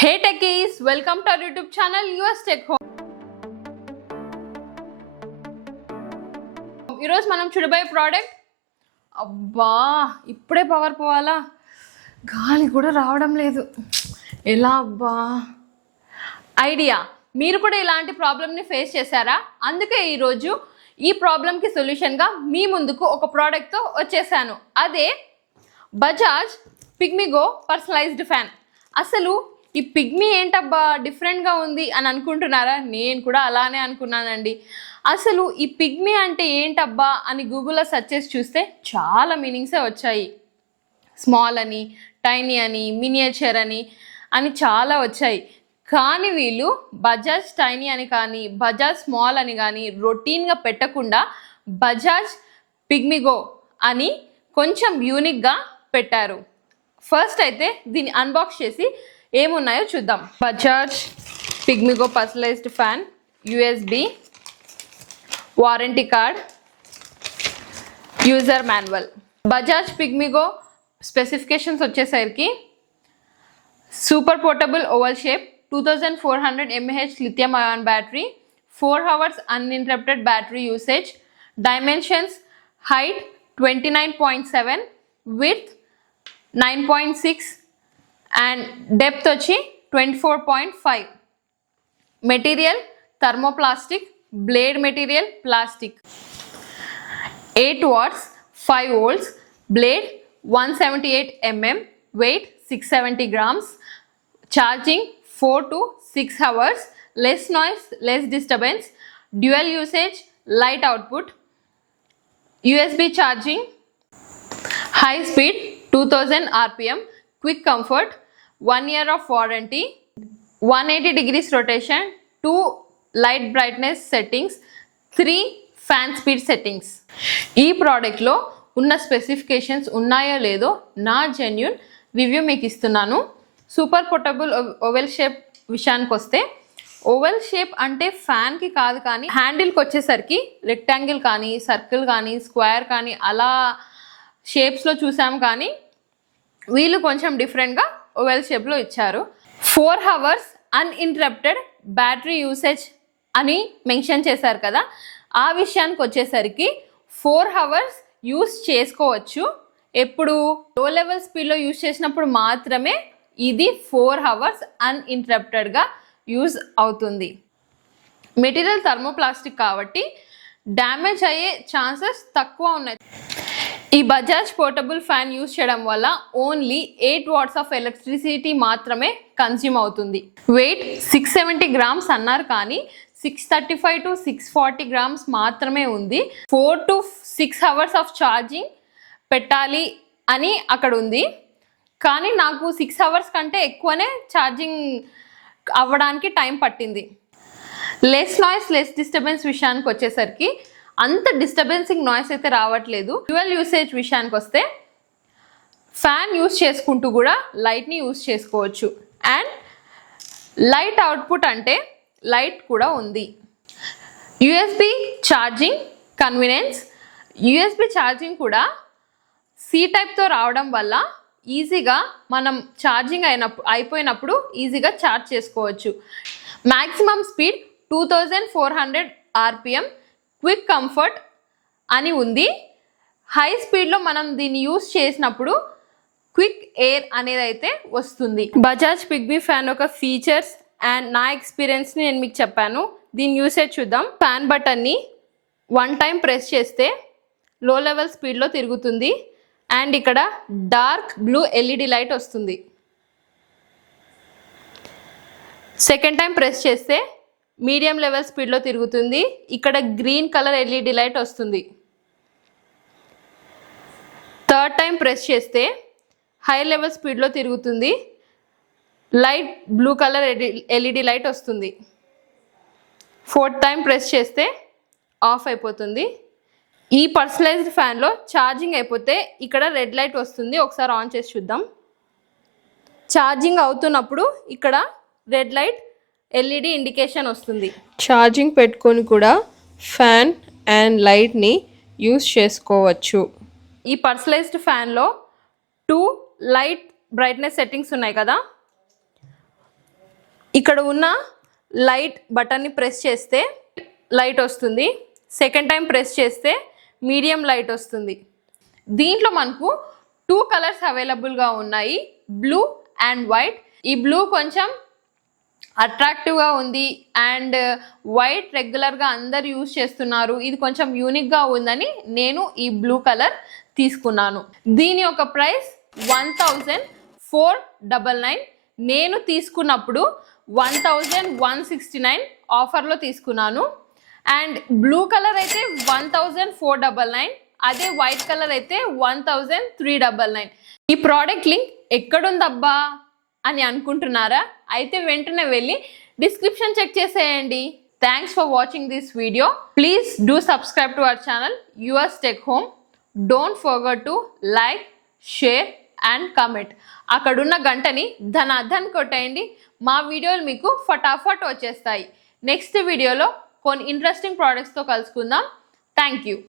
Hey techies, welcome to our YouTube channel US Tech Home. ఈరోజు మనం చూడబోయే product అబ్బా ఇప్పుడే పవర్ పోవాలా, గాలి కూడా రావడం లేదు, ఎలా అబ్బా ఐడియా. మీరు కూడా ఇలాంటి ప్రాబ్లమ్ని ఫేస్ చేశారా? అందుకే ఈరోజు ఈ ప్రాబ్లమ్కి సొల్యూషన్గా మీ ముందుకు ఒక ప్రోడక్ట్తో వచ్చేసాను. అదే బజాజ్ పిగ్మిగో పర్సనలైజ్డ్ ఫ్యాన్. అసలు ఈ పిగ్మీ ఏంటబ్బా డిఫరెంట్గా ఉంది అని అనుకుంటున్నారా? నేను కూడా అలానే అనుకున్నానండి. అసలు ఈ పిగ్మీ అంటే ఏంటబ్బా అని గూగుల్లో సెర్చ్ చేసి చూస్తే చాలా మీనింగ్సే వచ్చాయి. స్మాల్ అని, టైనీ అని, మినియేచర్ అని చాలా వచ్చాయి. కానీ వీళ్ళు బజాజ్ టైనీ అని కానీ బజాజ్ స్మాల్ అని కానీ రొటీన్గా పెట్టకుండా బజాజ్ పిగ్మిగో అని కొంచెం యూనిక్గా పెట్టారు. ఫస్ట్ అయితే దీన్ని అన్బాక్స్ చేసి ఏమున్నాయో చూద్దాం. Bajaj Pygmy Go personalised fan, USB, warranty card, user manual. Bajaj Pygmy Go specifications వచ్చేసరికి super portable oval shape, 2400 mAh lithium ion battery, 4 hours uninterrupted battery usage, dimensions height 29.7, width 9.6 and depth వచ్చి 24.5. Material thermoplastic, blade material plastic. 8 watts, 5 volts, blade 178 mm, weight 670 grams, charging 4 to 6 hours, less noise, less disturbance, dual usage, light output, USB charging, high speed 2000 rpm, quick comfort, 1 year of warranty, 180 degrees rotation, 2 light brightness settings, 3 fan speed settings. ఈ ప్రోడక్ట్లో ఉన్న specifications ఉన్నాయో లేదో నా genuine review మీకు ఇస్తున్నాను. Super portable oval shape విషయానికి వస్తే, oval shape అంటే ఫ్యాన్కి కాదు, కానీ హ్యాండిల్కి వచ్చేసరికి రెక్టాంగిల్ కానీ సర్కిల్ కానీ స్క్వేర్ కానీ అలా షేప్స్లో చూసాం, కానీ వీళ్ళు కొంచెం డిఫరెంట్గా ఓవెల్ షేప్లో ఇచ్చారు. 4 hours అన్ఇంటరప్టెడ్ బ్యాటరీ యూసేజ్ అని మెన్షన్ చేశారు కదా, ఆ విషయానికి వచ్చేసరికి 4 hours యూస్ చేసుకోవచ్చు. ఎప్పుడు లో లెవెల్ స్పీడ్లో యూస్ చేసినప్పుడు మాత్రమే ఇది 4 hours అన్ఇంటరప్టెడ్గా యూజ్ అవుతుంది. మెటీరియల్ థర్మోప్లాస్టిక్ కాబట్టి డ్యామేజ్ అయ్యే ఛాన్సెస్ తక్కువ ఉన్నాయి. ఈ బజాజ్ పోర్టబుల్ ఫ్యాన్ యూజ్ చేయడం వల్ల ఓన్లీ 8 watts ఆఫ్ ఎలక్ట్రిసిటీ మాత్రమే కన్స్యూమ్ అవుతుంది. వెయిట్ 670 grams అన్నారు, కానీ 635 to 640 grams మాత్రమే ఉంది. 4 to 6 hours ఆఫ్ ఛార్జింగ్ పెట్టాలి అని అక్కడ ఉంది, కానీ నాకు 6 hours కంటే ఎక్కువనే ఛార్జింగ్ అవ్వడానికి టైం పట్టింది. లెస్ నాయిస్, లెస్ డిస్టర్బెన్స్ విషయానికి వచ్చేసరికి అంత డిస్టర్బెన్సింగ్ నాయిస్ అయితే రావట్లేదు. డ్యూయల్ యూసేజ్ విషయానికి వస్తే ఫ్యాన్ యూస్ చేసుకుంటూ కూడా లైట్ని యూస్ చేసుకోవచ్చు. అండ్ లైట్ అవుట్పుట్ అంటే లైట్ కూడా ఉంది. USB charging convenience. USB charging కూడా సి టైప్తో రావడం వల్ల ఈజీగా మనం ఛార్జింగ్ అయిపోయినప్పుడు ఈజీగా ఛార్జ్ చేసుకోవచ్చు. Maximum speed 2400 rpm, quick comfort అని ఉంది. హై స్పీడ్లో మనం దీన్ని యూస్ చేసినప్పుడు క్విక్ ఎయిర్ అనేది అయితే వస్తుంది. బజాజ్ పిగ్మీ ఫ్యాన్ యొక్క ఫీచర్స్ అండ్ నా ఎక్స్పీరియన్స్ని నేను మీకు చెప్పాను. దీని యూసేజ్ చూద్దాం. ఫ్యాన్ బటన్ని 1 time ప్రెస్ చేస్తే లో లెవెల్ స్పీడ్లో తిరుగుతుంది అండ్ ఇక్కడ డార్క్ బ్లూ ఎల్ఈడి లైట్ వస్తుంది. సెకండ్ టైం ప్రెస్ చేస్తే మీడియం లెవెల్ స్పీడ్లో తిరుగుతుంది, ఇక్కడ గ్రీన్ కలర్ ఎల్ఈడి లైట్ వస్తుంది. థర్డ్ టైం ప్రెస్ చేస్తే హై లెవెల్ స్పీడ్లో తిరుగుతుంది, light blue colour LED light వస్తుంది. ఫోర్త్ టైం ప్రెస్ చేస్తే ఆఫ్ అయిపోతుంది. ఈ పర్సనలైజ్డ్ ఫ్యాన్లో ఛార్జింగ్ అయిపోతే ఇక్కడ రెడ్ లైట్ వస్తుంది. ఒకసారి ఆన్ చేసి చూద్దాం. ఛార్జింగ్ అవుతున్నప్పుడు ఇక్కడ రెడ్ లైట్ ఎల్ఈడి ఇండికేషన్ వస్తుంది. ఛార్జింగ్ పెట్టుకొని కూడా ఫ్యాన్ అండ్ లైట్ని యూస్ చేసుకోవచ్చు. ఈ పర్సనలైజ్డ్ ఫ్యాన్లో 2 లైట్ బ్రైట్నెస్ సెట్టింగ్స్ ఉన్నాయి కదా, ఇక్కడ ఉన్న లైట్ బటన్ని ప్రెస్ చేస్తే లైట్ వస్తుంది, సెకండ్ టైం ప్రెస్ చేస్తే మీడియం లైట్ వస్తుంది. దీంట్లో మనకు 2 కలర్స్ అవైలబుల్గా ఉన్నాయి, బ్లూ అండ్ వైట్. ఈ బ్లూ కొంచెం అట్రాక్టివ్గా ఉంది అండ్ వైట్ రెగ్యులర్గా అందరు యూజ్ చేస్తున్నారు, ఇది కొంచెం యూనిక్గా ఉందని నేను ఈ బ్లూ కలర్ తీసుకున్నాను. దీని యొక్క ప్రైస్ 1499. నేను తీసుకున్నప్పుడు 1169 ఆఫర్లో తీసుకున్నాను. అండ్ బ్లూ కలర్ అయితే 1499, అదే వైట్ కలర్ అయితే 1399. ఈ ప్రోడక్ట్ లింక్ ఎక్కడుందబ్బా అని అనుకుంటున్నారా? అయితే వెంటనే వెళ్ళి డిస్క్రిప్షన్ చెక్ చేసేయండి. Thanks for watching this video. Please do subscribe to our channel yours take home. Don't forget to like, share and comment. అక్కడున్న గంటని ధన్ కొట్టేయండి. మా వీడియోలు మీకు ఫటాఫట్ వచ్చేస్తాయి. నెక్స్ట్ వీడియోలో కొన్ని ఇంట్రెస్టింగ్ ప్రోడక్ట్స్తో కలుసుకుందాం. Thank you.